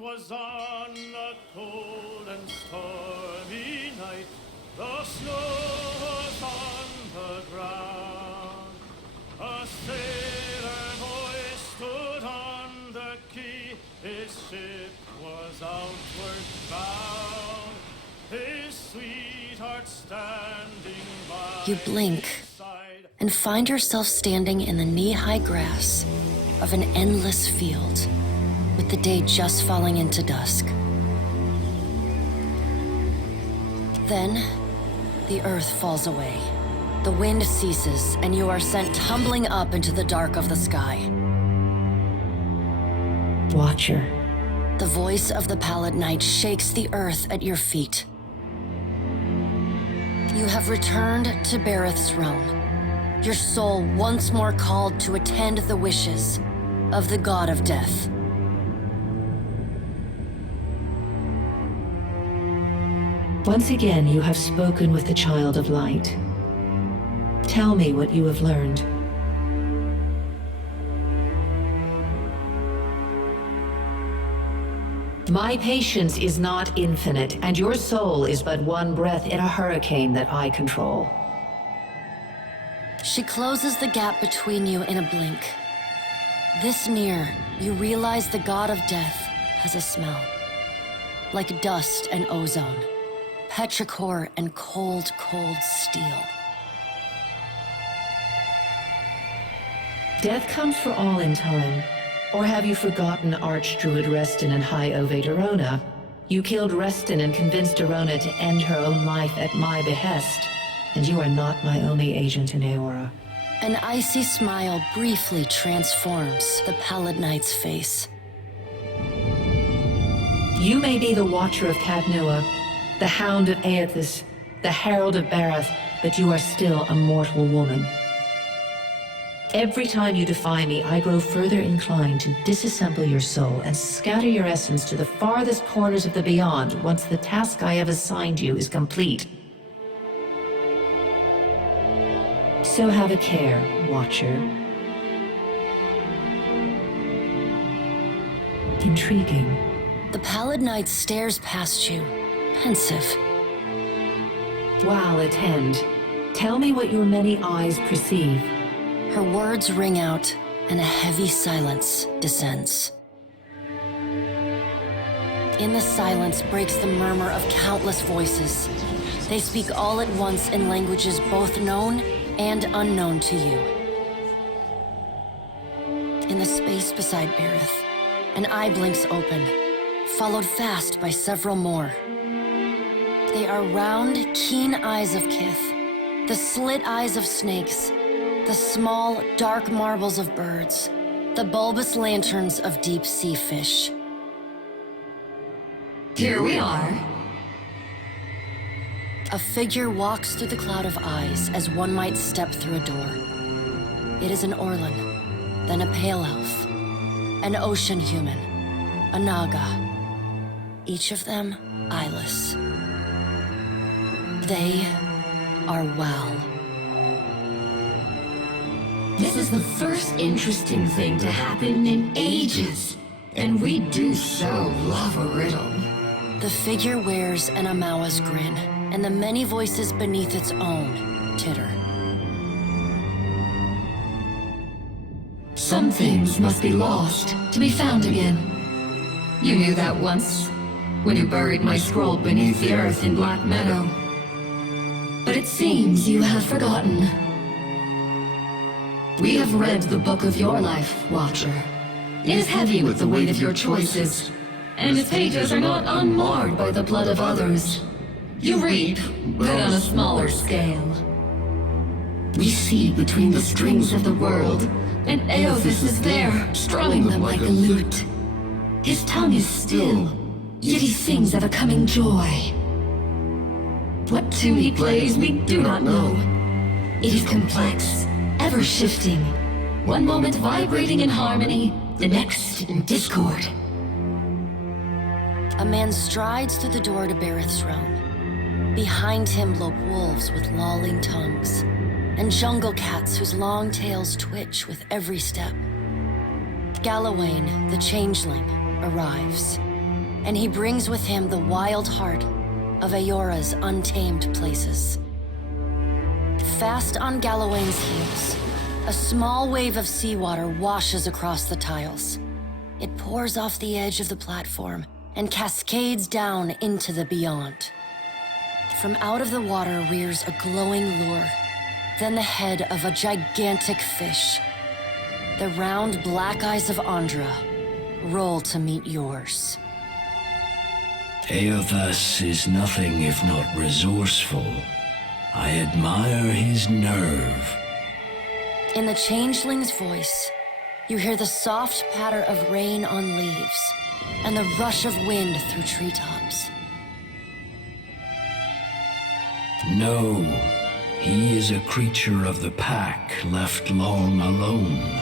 'Twas on a cold and stormy night, the snow was on the ground. A sailor boy stood on the quay, his ship was outward bound. His sweetheart standing by. You blink and find yourself standing in the knee-high grass of an endless field, with the day just falling into dusk. Then, the earth falls away. The wind ceases, and you are sent tumbling up into the dark of the sky. Watcher. The voice of the Pallid Knight shakes the earth at your feet. You have returned to Berath's realm, your soul once more called to attend the wishes of the God of Death. Once again, you have spoken with the Child of Light. Tell me what you have learned. My patience is not infinite, and your soul is but one breath in a hurricane that I control. She closes the gap between you in a blink. This near, you realize the God of Death has a smell. Like dust and ozone, petrichor and cold, cold steel. Death comes for all in time. Or have you forgotten Archdruid Reston and High Ovate Arona? You killed Reston and convinced Arona to end her own life at my behest. And you are not my only agent in Aora. An icy smile briefly transforms the Pallid Knight's face. You may be the Watcher of Cadnua, the Hound of Aethys, the Herald of Berath, but you are still a mortal woman. Every time you defy me, I grow further inclined to disassemble your soul and scatter your essence to the farthest corners of the beyond once the task I have assigned you is complete. So have a care, Watcher. Intriguing. The Pallid Knight stares past you, pensive. Wael, attend. Tell me what your many eyes perceive. Her words ring out, and a heavy silence descends. In the silence breaks the murmur of countless voices. They speak all at once in languages both known and unknown to you. In the space beside Berath, an eye blinks open, followed fast by several more. They are round, keen eyes of Kith, the slit eyes of snakes, the small, dark marbles of birds, the bulbous lanterns of deep-sea fish. Here we are. A figure walks through the cloud of eyes as one might step through a door. It is an Orlan, then a pale elf, an ocean human, a Naga, each of them eyeless. They are Wael. This is the first interesting thing to happen in ages. And we do so love a riddle. The figure wears an Amawa's grin, and the many voices beneath its own titter. Some things must be lost to be found again. You knew that once, when you buried my scroll beneath the earth in Black Meadow. But it seems you have forgotten. We have read the book of your life, Watcher. It is heavy with the weight of your choices, and its pages are not unmarred by the blood of others. You reap, but on a smaller scale. We see between the strings of the world, and Aethys is there, strumming them like a lute. His tongue is still, yet he sings of a coming joy. What tune he plays, we do not know. It is complex, ever-shifting. One moment vibrating in harmony, the next in discord. A man strides through the door to Berath's realm. Behind him lope wolves with lolling tongues, and jungle cats whose long tails twitch with every step. Galawain, the changeling, arrives. and he brings with him the wild heart of Eora's untamed places. Fast on Galawain's heels, a small wave of seawater washes across the tiles. It pours off the edge of the platform and cascades down into the beyond. From out of the water rears a glowing lure, then the head of a gigantic fish. The round black eyes of Ondra roll to meet yours. Eothas is nothing if not resourceful. I admire his nerve. In the changeling's voice, you hear the soft patter of rain on leaves and the rush of wind through treetops. No, he is a creature of the pack left long alone.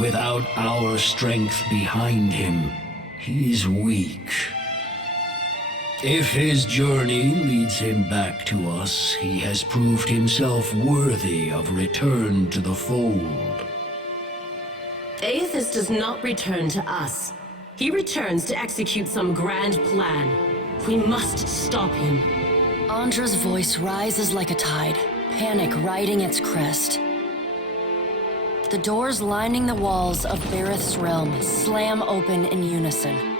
Without our strength behind him, he is weak. If his journey leads him back to us, he has proved himself worthy of return to the fold. Aethys does not return to us. He returns to execute some grand plan. We must stop him. Ondra's voice rises like a tide, panic riding its crest. The doors lining the walls of Berath's realm slam open in unison.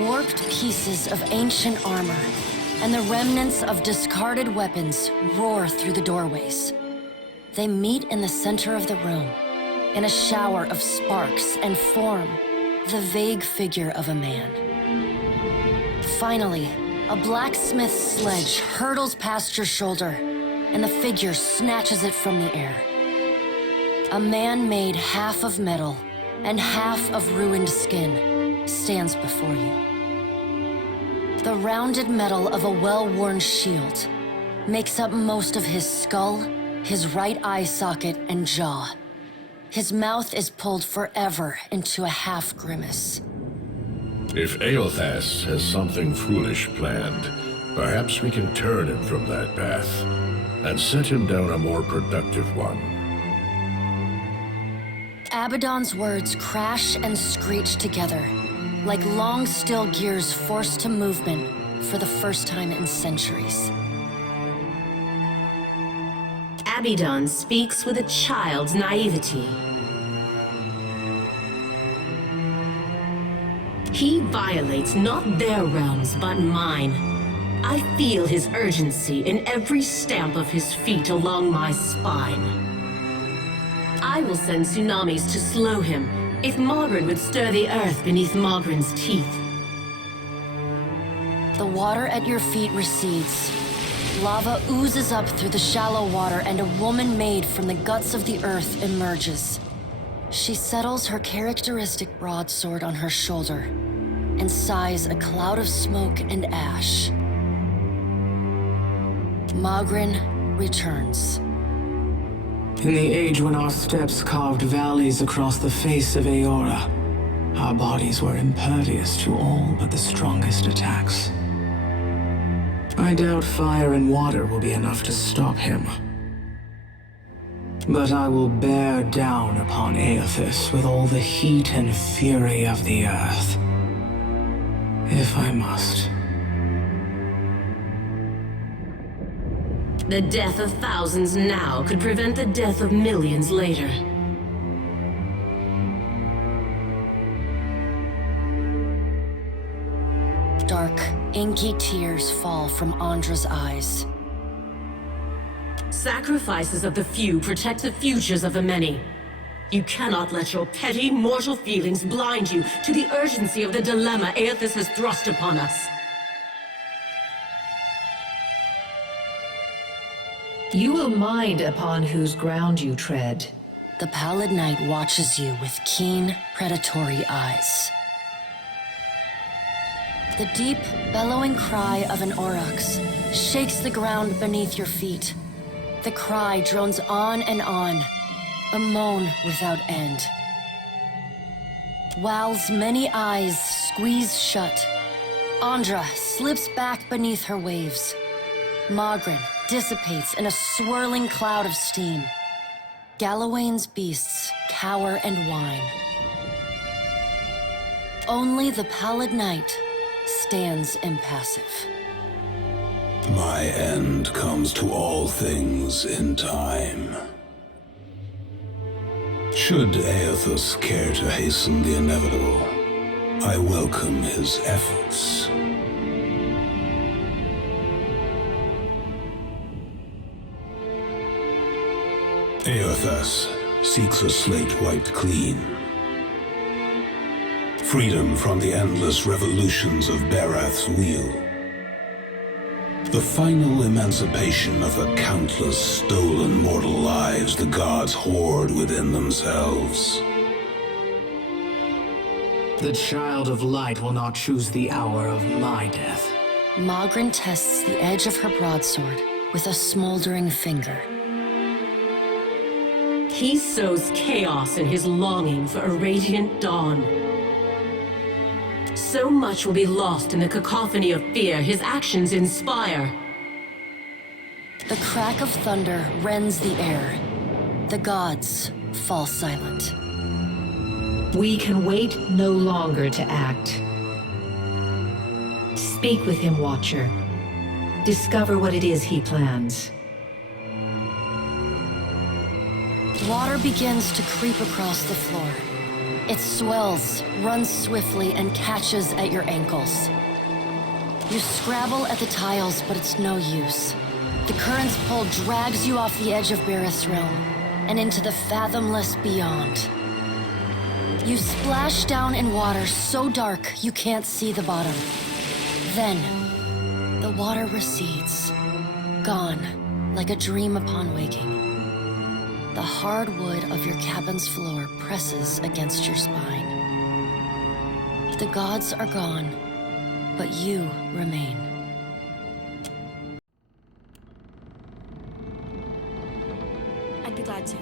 Warped pieces of ancient armor and the remnants of discarded weapons roar through the doorways. They meet in the center of the room, in a shower of sparks, and form the vague figure of a man. Finally, a blacksmith's sledge hurtles past your shoulder, and the figure snatches it from the air. A man made half of metal and half of ruined skin stands before you. The rounded metal of a well-worn shield makes up most of his skull, his right eye socket, and jaw. His mouth is pulled forever into a half-grimace. If Eothas has something foolish planned, perhaps we can turn him from that path and set him down a more productive one. Abydon's words crash and screech together, like long steel gears forced to movement for the first time in centuries. Abydon speaks with a child's naivety. He violates not their realms, but mine. I feel his urgency in every stamp of his feet along my spine. I will send tsunamis to slow him, if Magran would stir the earth beneath Magran's teeth. The water at your feet recedes. Lava oozes up through the shallow water, and a woman made from the guts of the earth emerges. She settles her characteristic broadsword on her shoulder and sighs a cloud of smoke and ash. Magran returns. In the age when our steps carved valleys across the face of Eora, our bodies were impervious to all but the strongest attacks. I doubt fire and water will be enough to stop him. But I will bear down upon Eothas with all the heat and fury of the earth. If I must. The death of thousands now could prevent the death of millions later. Dark, inky tears fall from Ondra's eyes. Sacrifices of the few protect the futures of the many. You cannot let your petty mortal feelings blind you to the urgency of the dilemma Aethys has thrust upon us. You will mind upon whose ground you tread. The pallid night watches you with keen, predatory eyes. The deep, bellowing cry of an aurochs shakes the ground beneath your feet. The cry drones on and on, a moan without end. Wael's many eyes squeeze shut. Ondra slips back beneath her waves. Magran dissipates in a swirling cloud of steam. Galawain's beasts cower and whine. Only the Pallid Knight stands impassive. My end comes to all things in time. Should Aethys care to hasten the inevitable, I welcome his efforts. Aethys seeks a slate wiped clean. Freedom from the endless revolutions of Berath's wheel. The final emancipation of the countless stolen mortal lives the gods hoard within themselves. The Child of Light will not choose the hour of my death. Magran tests the edge of her broadsword with a smoldering finger. He sows chaos in his longing for a radiant dawn. So much will be lost in the cacophony of fear his actions inspire. The crack of thunder rends the air. The gods fall silent. We can wait no longer to act. Speak with him, Watcher. Discover what it is he plans. Water begins to creep across the floor. It swells, runs swiftly, and catches at your ankles. You scrabble at the tiles, but it's no use. The current's pull drags you off the edge of Berath's realm, and into the fathomless beyond. You splash down in water so dark you can't see the bottom. Then, the water recedes, gone like a dream upon waking. The hard wood of your cabin's floor presses against your spine. The gods are gone, but you remain. I'd be glad to.